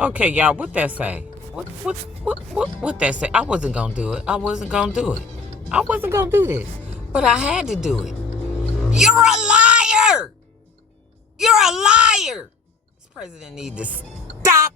Okay, y'all, what that say? What that say? I wasn't gonna do it. I wasn't gonna do it. I wasn't gonna do this, but I had to do it. You're a liar. You're a liar. This president need to stop.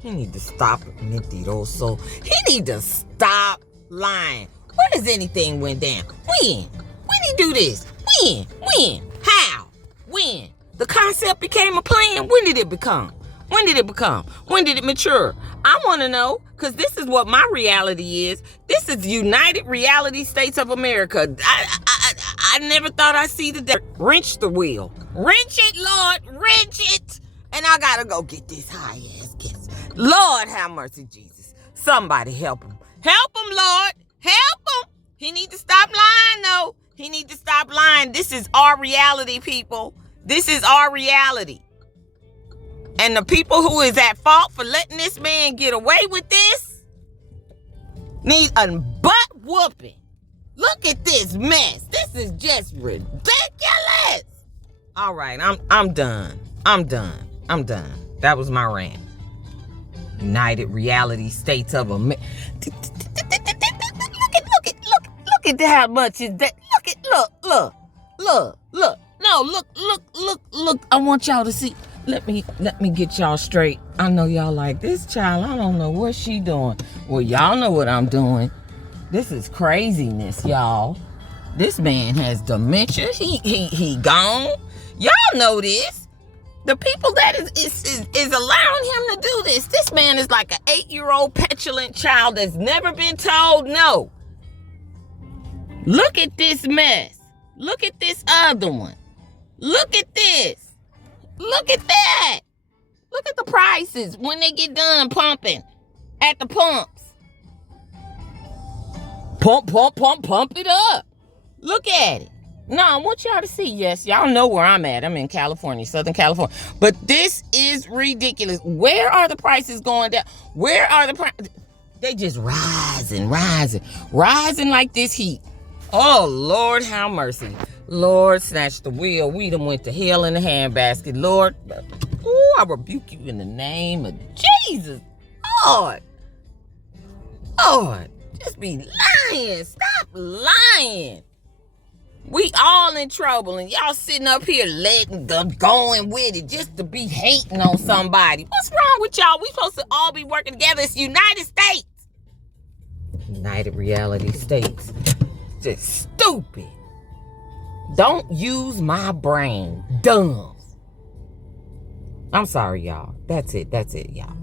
He need to stop mentiroso. He need to stop lying. Where does anything went down? When? When he do this? When? When? How? When? The concept became a plan. When did it become? When did it become? When did it mature? I want to know, because this is what my reality is. This is United Reality States of America. I never thought I'd see the day. Wrench the wheel. Wrench it, Lord. Wrench it. And I got to go get this high-ass kiss. Lord have mercy, Jesus. Somebody help him. Help him, Lord. Help him. He need to stop lying, though. He need to stop lying. This is our reality, people. This is our reality. And the people who is at fault for letting this man get away with this need a butt whooping. Look at this mess. This is just ridiculous. All right, I'm done. I'm done. That was my rant. United Reality States of America. Look at how much is that? Look. No, look. I want y'all to see. Let me get y'all straight. I know y'all like this child. I don't know what she doing. Well, y'all know what I'm doing. This is craziness, y'all. This man has dementia. He gone. Y'all know this. The people that is allowing him to do this. This man is like an 8-year-old petulant child that's never been told no. Look at this mess. Look at this other one. Look at this. Look at that. Look at the prices when they get done pumping at the pumps. Pump it up. Look at it. No, I want y'all to see. Yes, y'all know where I'm at. I'm in California, Southern California. But this is ridiculous. Where are the prices going down? Where are the prices? They just rising like this heat. Oh, Lord, have mercy. Lord, snatch the wheel. We done went to hell in a handbasket. Lord, ooh, I rebuke you in the name of Jesus. Lord, just be lying. Stop lying. We all in trouble, and y'all sitting up here letting them going with it just to be hating on somebody. What's wrong with y'all? We supposed to all be working together. It's United States. United Reality States. Just stupid. Don't use my brain. Dumb. I'm sorry, y'all. That's it, y'all.